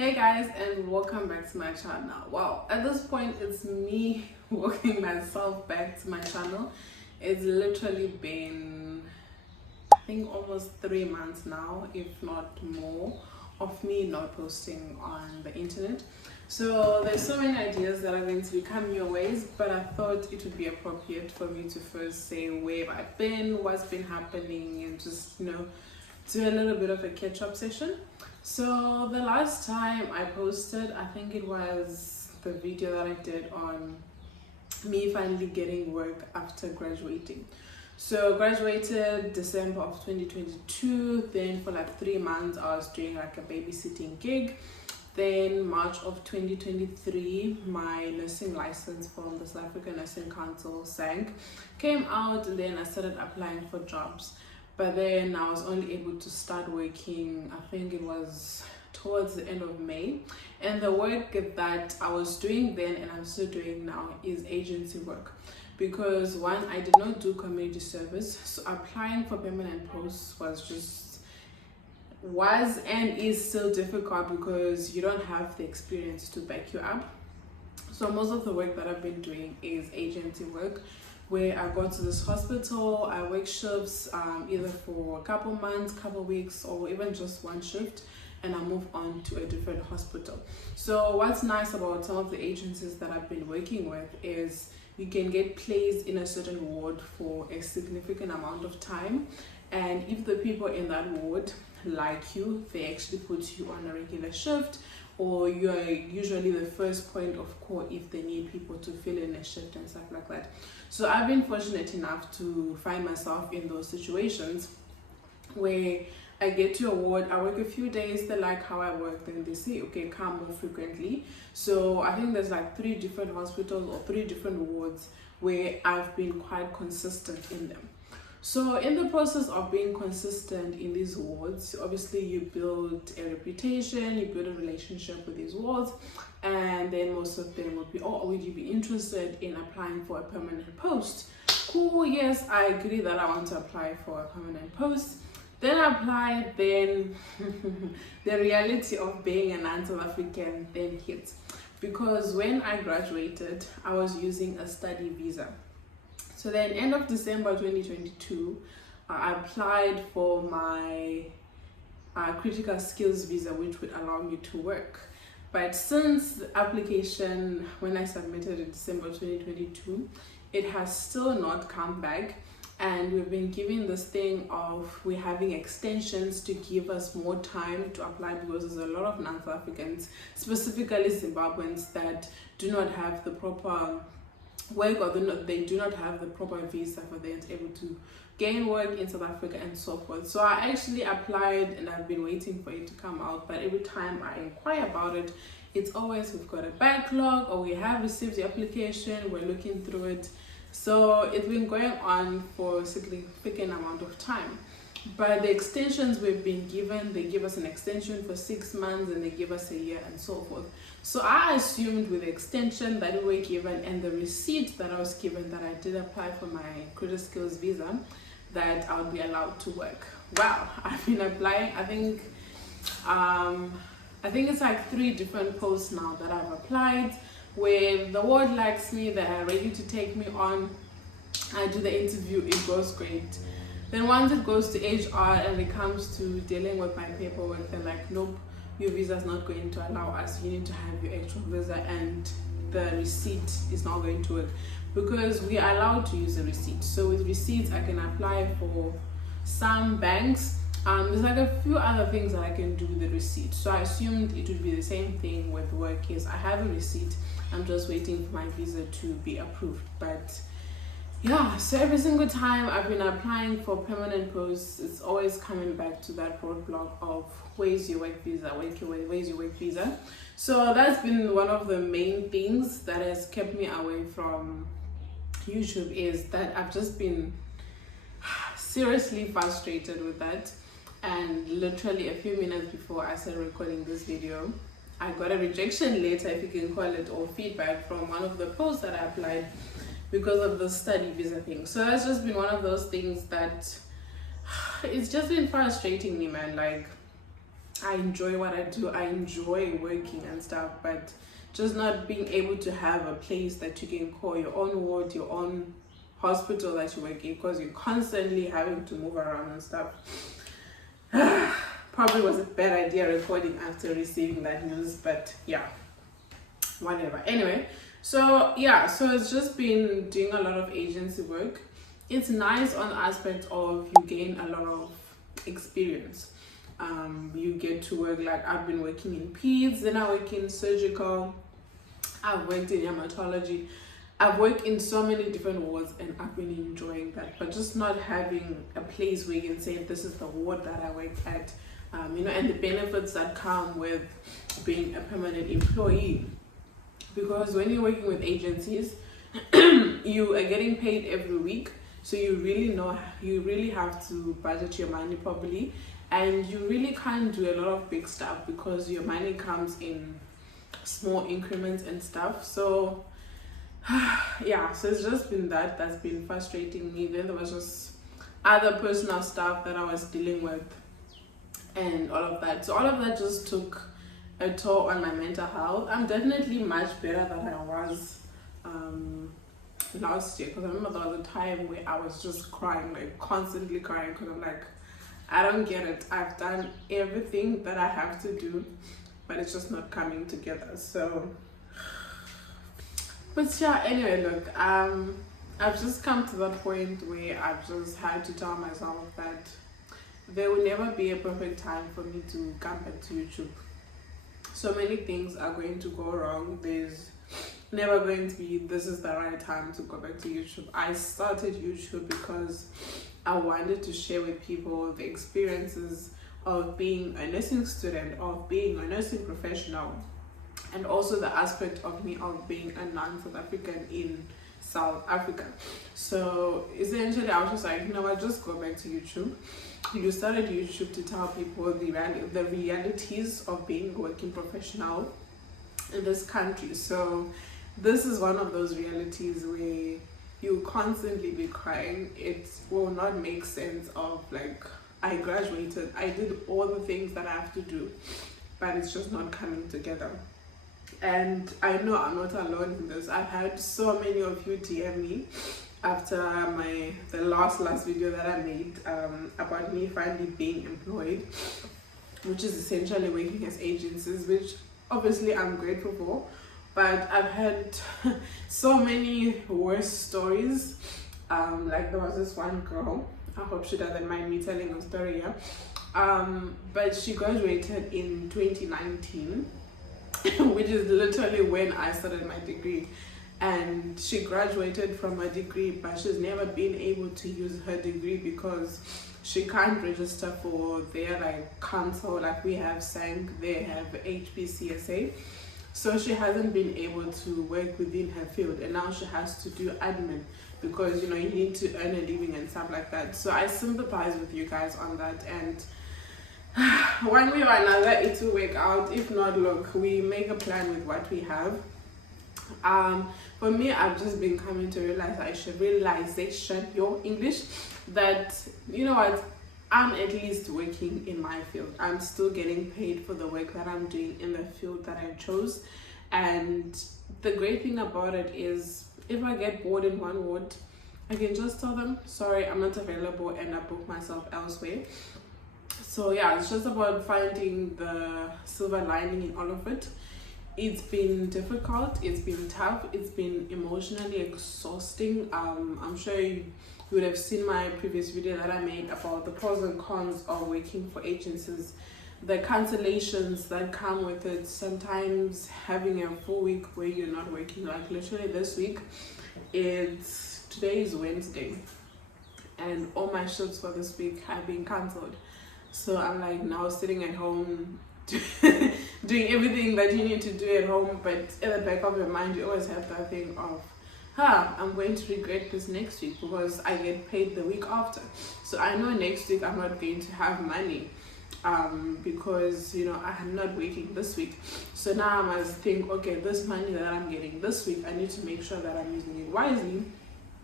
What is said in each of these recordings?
Hey guys, and welcome back to my channel. Wow, at this point it's me welcoming myself back to my channel. It's literally been, I think, almost 3 months now, if not more, of me not posting on the internet. So there's so many ideas that are going to be coming your ways, but I thought it would be appropriate for me to first say where I've been, what's been happening, and just do a little bit of a catch-up session. So the last time I posted, I think it was the video that I did on me finally getting work after graduating. So graduated December of 2022, then for like 3 months I was doing like a babysitting gig. Then March of 2023, my nursing license from the South African Nursing Council sank, came out, and then I started applying for jobs. But then I was only able to start working, I think it was towards the end of May. And the work that I was doing then and I'm still doing now is agency work. Because one, I did not do community service, so applying for permanent posts was and is still difficult because you don't have the experience to back you up. So most of the work that I've been doing is agency work, where I go to this hospital, I work shifts either for a couple months, couple weeks, or even just one shift, and I move on to a different hospital. So what's nice about some of the agencies that I've been working with is you can get placed in a certain ward for a significant amount of time, and if the people in that ward like you, they actually put you on a regular shift, or you are usually the first point of call if they need people to fill in a shift and stuff like that. So I've been fortunate enough to find myself in those situations where I get to a ward, I work a few days, they like how I work, then they say, okay, come more frequently. So I think there's like 3 different hospitals or 3 different wards where I've been quite consistent in them. So in the process of being consistent in these wards, obviously you build a reputation, you build a relationship with these wards, and then most of them would be, oh, would you be interested in applying for a permanent post? Cool, yes, I agree that I want to apply for a permanent post. Then I applied, then the reality of being a non-South African then hit. Because when I graduated, I was using a study visa. So then end of December 2022, I applied for my critical skills visa, which would allow me to work. But since the application, when I submitted in December 2022, it has still not come back. And we've been given this thing of we're having extensions to give us more time to apply, because there's a lot of non-South Africans, specifically Zimbabweans, that do not have the proper work, or they do not have the proper visa for them to be able to gain work in South Africa and so forth. So I actually applied and I've been waiting for it to come out, but every time I inquire about it, it's always we've got a backlog, or we have received the application, we're looking through it. So it's been going on for a significant amount of time. But the extensions we've been given, they give us an extension for 6 months and they give us a year and so forth. So I assumed with the extension that we were given and the receipt that I was given that I did apply for my critical skills visa, that I would be allowed to work. Wow, I've been applying, I think it's like 3 different posts now that I've applied, where the ward likes me, they are ready to take me on. I do the interview, it goes great. Then once it goes to HR and it comes to dealing with my paperwork, they're like, nope, your visa is not going to allow us. You need to have your actual visa, and the receipt is not going to work because we are allowed to use a receipt. So with receipts, I can apply for some banks. There's like a few other things that I can do with the receipt. So I assumed it would be the same thing with work. Is I have a receipt, I'm just waiting for my visa to be approved. But yeah, so every single time I've been applying for permanent posts, it's always coming back to that roadblock of where's your work visa, where's your work visa. So that's been one of the main things that has kept me away from YouTube, is that I've just been seriously frustrated with that. And literally a few minutes before I started recording this video, I got a rejection letter, if you can call it, or feedback from one of the posts that I applied because of the study visa thing. So that's just been one of those things that it's just been frustrating me, man. Like, I enjoy what I do, I enjoy working and stuff, but just not being able to have a place that you can call your own ward, your own hospital that you work in, because you're constantly having to move around and stuff. Probably was a bad idea recording after receiving that news, but yeah, whatever. Anyway, so yeah, so it's just been doing a lot of agency work. It's nice on the aspect of you gain a lot of experience. You get to work, like I've been working in peds, then I work in surgical, I've worked in hematology, I've worked in so many different wards, and I've been enjoying that. But just not having a place where you can say this is the ward that I work at, you know, and the benefits that come with being a permanent employee. Because when you're working with agencies, you are getting paid every week, so you really have to budget your money properly, and you really can't do a lot of big stuff because your money comes in small increments and stuff. So yeah, so it's just been that's been frustrating me. Then there was just other personal stuff that I was dealing with and all of that. So all of that just took a toll on my mental health. I'm definitely much better than I was last year, because I remember there was a time where I was just crying, like constantly crying, because I'm like, I don't get it. I've done everything that I have to do, but it's just not coming together. So, but yeah, anyway, look, I've just come to that point where I've just had to tell myself that there will never be a perfect time for me to come back to YouTube. So many things are going to go wrong. There's never going to be this is the right time to go back to YouTube. I started YouTube because I wanted to share with people the experiences of being a nursing student, of being a nursing professional, and also the aspect of me of being a non-South African in South Africa. So essentially I was just like, you know what, just go back to YouTube. You started YouTube to tell people the realities of being a working professional in this country. So this is one of those realities where you constantly be crying. It will not make sense of like, I graduated, I did all the things that I have to do, but it's just not coming together. And I know I'm not alone in this. I've had so many of you DM me after the last video that I made about me finally being employed, which is essentially working as agencies, which obviously I'm grateful for. But I've had so many worse stories. Like there was this one girl, I hope she doesn't mind me telling her story here, but she graduated in 2019, which is literally when I started my degree. And she graduated from a degree, but she's never been able to use her degree because she can't register for their like council, like we have SANG, they have HPCSA. So she hasn't been able to work within her field, and now she has to do admin because, you know, you need to earn a living and stuff like that. So I sympathize with you guys on that, and one way or another it will work out. If not, look, we make a plan with what we have. For me, I've just been coming to realization, your English, that, you know what, I'm at least working in my field. I'm still getting paid for the work that I'm doing in the field that I chose. And the great thing about it is, if I get bored in one ward, I can just tell them, sorry, I'm not available, and I book myself elsewhere. So yeah, it's just about finding the silver lining in all of it. It's been difficult, it's been tough, it's been emotionally exhausting. I'm sure you would have seen my previous video that I made about the pros and cons of working for agencies, the cancellations that come with it, sometimes having a full week where you're not working. Like literally this week, today is Wednesday, and all my shifts for this week have been cancelled. So I'm like now sitting at home doing everything that you need to do at home, but at the back of your mind you always have that thing of, I'm going to regret this next week because I get paid the week after. So I know next week I'm not going to have money because, you know, I'm not working this week. So now I must think, okay, this money that I'm getting this week, I need to make sure that I'm using it wisely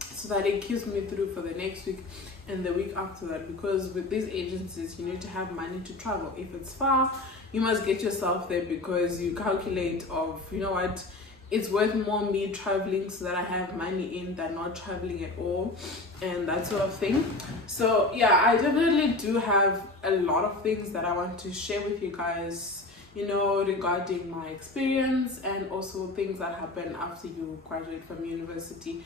so that it keeps me through for the next week and the week after that, because with these agencies you need to have money to travel. If it's far, you must get yourself there, because you calculate of, you know what, it's worth more me traveling so that I have money in than not traveling at all, and that sort of thing. So yeah, I definitely do have a lot of things that I want to share with you guys, you know, regarding my experience and also things that happen after you graduate from university.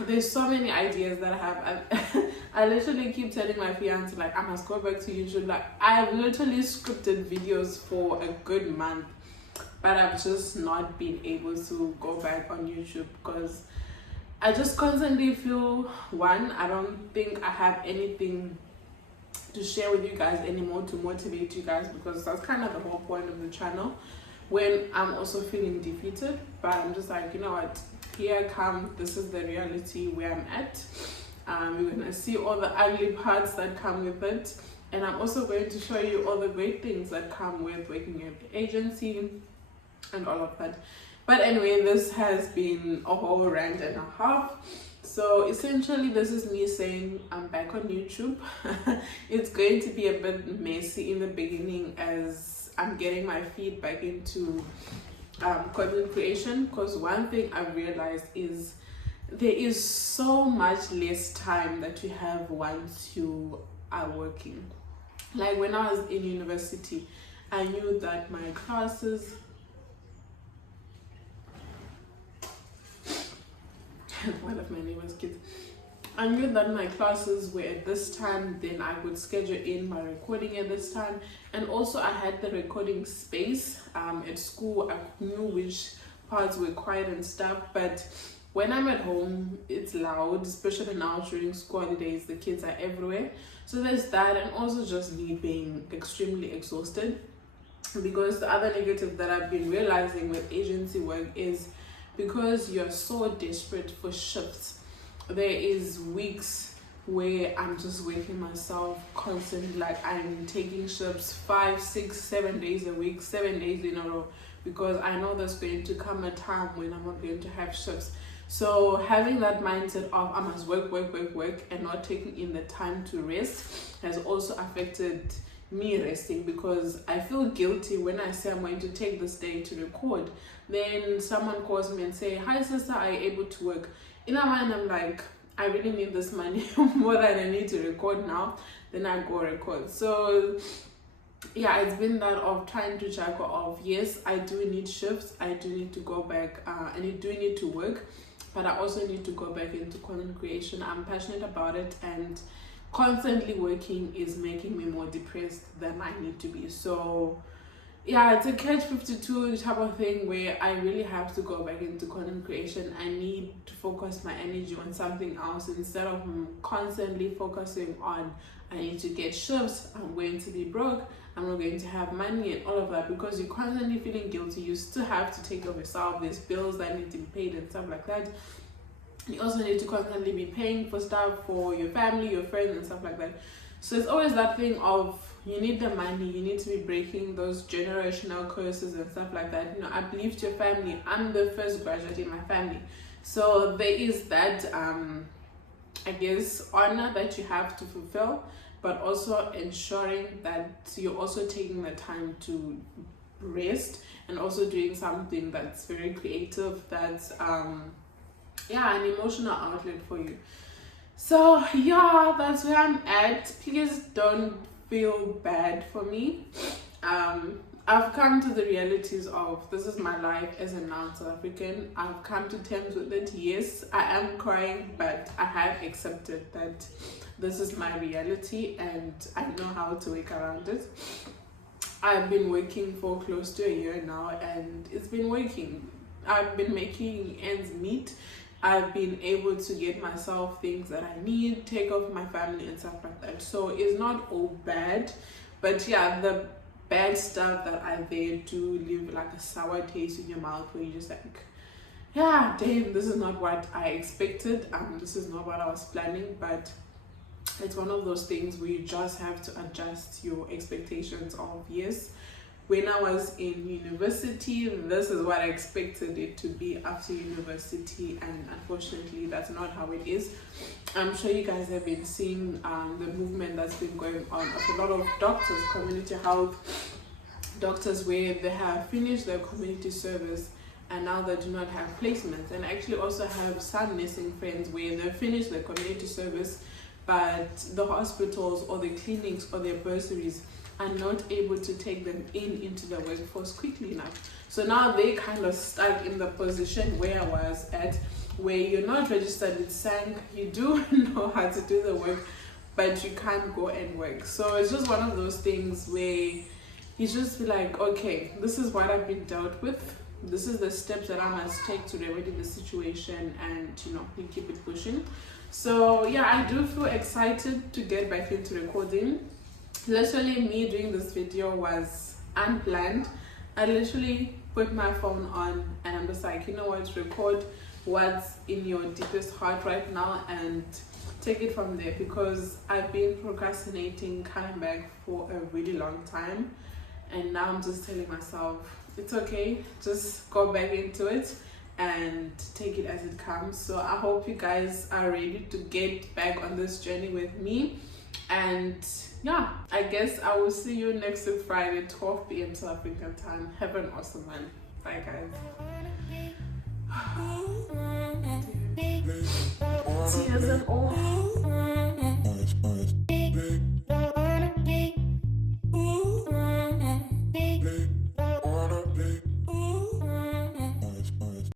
There's so many ideas that I have. I literally keep telling my fiance, like, I must go back to YouTube. Like, I've literally scripted videos for a good month, but I've just not been able to go back on YouTube because I just constantly feel, one, I don't think I have anything to share with you guys anymore to motivate you guys, because that's kind of the whole point of the channel, when I'm also feeling defeated. But I'm just like, you know what, here I come, this is the reality where I'm at. You're gonna see all the ugly parts that come with it, and I'm also going to show you all the great things that come with working at the agency and all of that. But anyway, this has been a whole rant and a half. So essentially, this is me saying I'm back on YouTube. It's going to be a bit messy in the beginning as I'm getting my feet back into content creation, because one thing I've realized is there is so much less time that you have once you are working. Like when I was in university, I knew that my classes one of my neighbor's kids, I knew that my classes were at this time, then I would schedule in my recording at this time, and also I had the recording space at school. I knew which parts were quiet and stuff, but when I'm at home, it's loud, especially now during school holidays, the kids are everywhere. So there's that, and also just me being extremely exhausted, because the other negative that I've been realizing with agency work is because you're so desperate for shifts, there is weeks where I'm just waking myself constantly, like I'm taking shifts 5, 6, 7 days a week, 7 days in a row, because I know there's going to come a time when I'm not going to have shifts. So having that mindset of I must work and not taking in the time to rest has also affected me resting, because I feel guilty when I say I'm going to take this day to record. Then someone calls me and say, hi sister, are you able to work? In my mind, I'm like, I really need this money more than I need to record now. Then I go record. So yeah, it's been that of trying to juggle of, yes, I do need shifts, I do need to go back, and I do need to work, but I also need to go back into content creation. I'm passionate about it, and constantly working is making me more depressed than I need to be. So yeah, it's a catch-52 type of thing where I really have to go back into content creation. I need to focus my energy on something else instead of constantly focusing on I need to get shifts, I'm going to be broke, I'm not going to have money and all of that, because you're constantly feeling guilty. You still have to take care of yourself. There's bills that need to be paid and stuff like that. You also need to constantly be paying for stuff for your family, your friends and stuff like that. So it's always that thing of you need the money, you need to be breaking those generational curses and stuff like that. You know, uplift your family. I'm the first graduate in my family, so there is that I guess honor that you have to fulfill, but also ensuring that you're also taking the time to rest and also doing something that's very creative, that's yeah, an emotional outlet for you. So yeah, that's where I'm at. Please don't feel bad for me. I've come to the realities of this is my life as a non-South African. I've come to terms with it. Yes, I am crying, but I have accepted that this is my reality and I know how to work around it. I've been working for close to a year now and it's been working. I've been making ends meet. I've been able to get myself things that I need, take care of my family and stuff like that. So it's not all bad, but yeah, the bad stuff that are there do leave like a sour taste in your mouth where you're just like, yeah, damn, this is not what I expected. This is not what I was planning, but it's one of those things where you just have to adjust your expectations of, yes, when I was in university, this is what I expected it to be after university, and unfortunately that's not how it is. I'm sure you guys have been seeing the movement that's been going on of a lot of doctors, community health doctors, where they have finished their community service and now they do not have placements. And I actually also have some nursing friends where they finished their community service, but the hospitals or the clinics or their bursaries are not able to take them into the workforce quickly enough. So now they kind of stuck in the position where I was at, where you're not registered with SANC, you do know how to do the work, but you can't go and work. So it's just one of those things where you just feel like, okay, this is what I've been dealt with. This is the steps that I must take to remedy the situation, and you keep it pushing. So yeah, I do feel excited to get back into recording. Literally, me doing this video was unplanned. I literally put my phone on and I'm just like, you know what, record what's in your deepest heart right now and take it from there, because I've been procrastinating coming back for a really long time, and now I'm just telling myself it's okay, just go back into it and take it as it comes. So I hope you guys are ready to get back on this journey with me, and yeah, I guess I will see you next week Friday, 12 p.m. South African time. Have an awesome one. Bye guys. Tears and all.